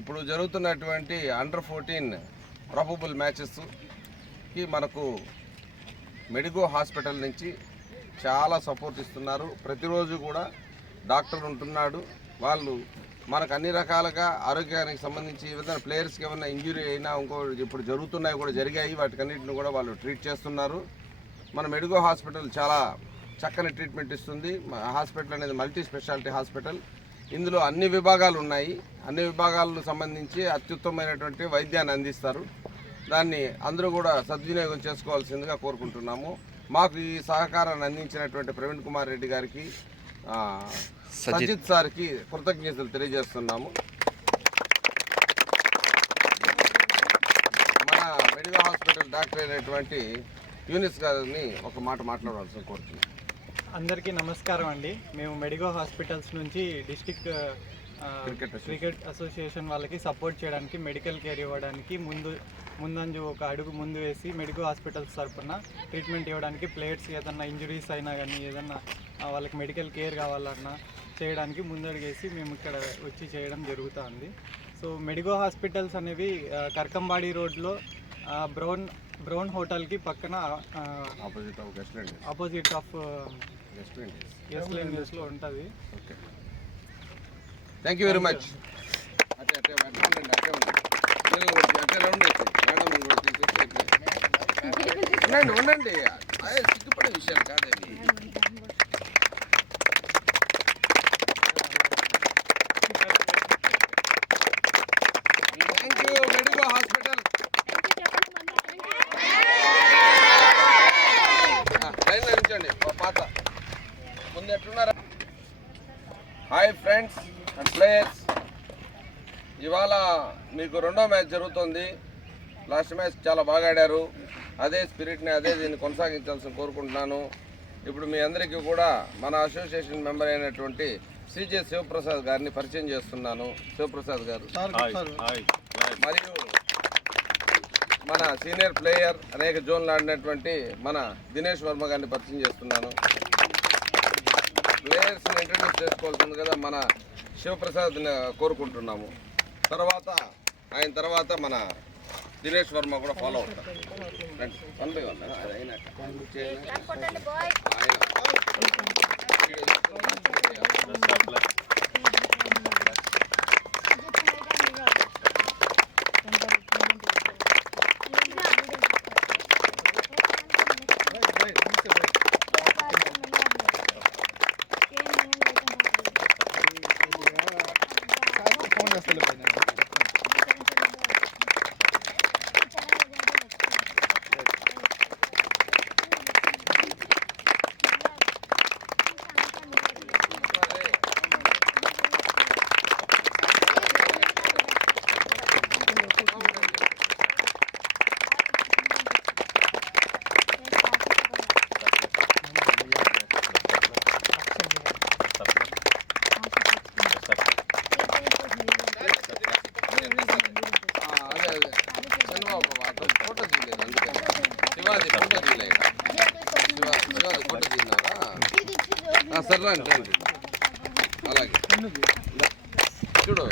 ఇప్పుడు జరుగుతున్నటువంటి అండర్-14 ప్రాబబుల్ మ్యాచెస్కి మనకు మెడికో హాస్పిటల్ నుంచి చాలా సపోర్ట్ ఇస్తున్నారు. ప్రతిరోజు కూడా డాక్టర్ ఉంటున్నాడు. వాళ్ళు మనకు అన్ని రకాలుగా ఆరోగ్యానికి సంబంధించి ఏదైనా ప్లేయర్స్కి ఏమైనా ఇంజురీ అయినా ఇంకో ఇప్పుడు జరుగుతున్నాయి కూడా జరిగాయి, వాటికన్నింటిని కూడా వాళ్ళు ట్రీట్ చేస్తున్నారు. మన మెడికో హాస్పిటల్ చాలా చక్కని ట్రీట్మెంట్ ఇస్తుంది. హాస్పిటల్ అనేది మల్టీ స్పెషాలిటీ హాస్పిటల్. ఇందులో అన్ని విభాగాలు ఉన్నాయి. అన్ని విభాగాలకు సంబంధించి అత్యుత్తమైనటువంటి వైద్యాన్ని అందిస్తారు. దాన్ని అందరూ కూడా సద్వినియోగం చేసుకోవాల్సిందిగా కోరుకుంటున్నాము. మాకు ఈ సహకారాన్ని అందించినటువంటి ప్రవీణ్ కుమార్ రెడ్డి గారికి, సజిత్ సార్కి కృతజ్ఞతలు తెలియజేస్తున్నాము. మన మెడికల్ హాస్పిటల్ డాక్టర్ అయినటువంటి యూనిస్ గారిని ఒక మాట మాట్లాడవలసిన కోరుతున్నాం. అందరికీ నమస్కారం అండి. మేము మెడికో హాస్పిటల్స్ నుంచి డిస్ట్రిక్ట్ క్రికెట్ అసోసియేషన్ వాళ్ళకి సపోర్ట్ చేయడానికి, మెడికల్ కేర్ ఇవ్వడానికి ముందంజు ఒక అడుగు ముందు వేసి మెడికో హాస్పిటల్స్ తరఫున ట్రీట్మెంట్ ఇవ్వడానికి, ప్లేయర్స్ ఏదన్నా ఇంజురీస్ అయినా కానీ ఏదన్నా వాళ్ళకి మెడికల్ కేర్ కావాలన్నా చేయడానికి ముందడుగేసి మేము ఇక్కడ వచ్చి చేయడం జరుగుతుంది. సో మెడికో హాస్పిటల్స్ అనేవి కర్కంబాడి రోడ్లో బ్రౌన్ హోటల్కి పక్కన ఆపోజిట్ ఆఫ్ ఎస్లో ఉంటుంది. Thank you very much. ఉండండి, సిగ్గుపడే విషయాలు కాదండి. Thank you medico hospital. లైన్లో నిల్చోండి పాత ముందు ఎట్లున్నారా? హాయ్ ఫ్రెండ్స్ అండ్ ప్లేయర్స్, ఇవాళ మీకు రెండో మ్యాచ్ జరుగుతుంది. లాస్ట్ మ్యాచ్ చాలా బాగా ఆడారు. అదే స్పిరిట్ని దీన్ని కొనసాగించాల్సి కోరుకుంటున్నాను. ఇప్పుడు మీ అందరికీ కూడా మన అసోసియేషన్ మెంబర్ అయినటువంటి సిజే శివప్రసాద్ గారిని పరిచయం చేస్తున్నాను. శివప్రసాద్ గారు మరియు మన సీనియర్ ప్లేయర్, అనేక జోన్లు ఆడినటువంటి మన దినేష్ వర్మ గారిని పరిచయం చేస్తున్నాను. ప్లేయర్స్ని ఇంట్రడ్యూస్ చేసుకోవాల్సింది కదా మన శివప్రసాద్ని కోరుకుంటున్నాము. ఆయన తర్వాత మన దినేష్ వర్మ కూడా ఫాలో అవుతారు. సరే రండి, అలాగే చూడు.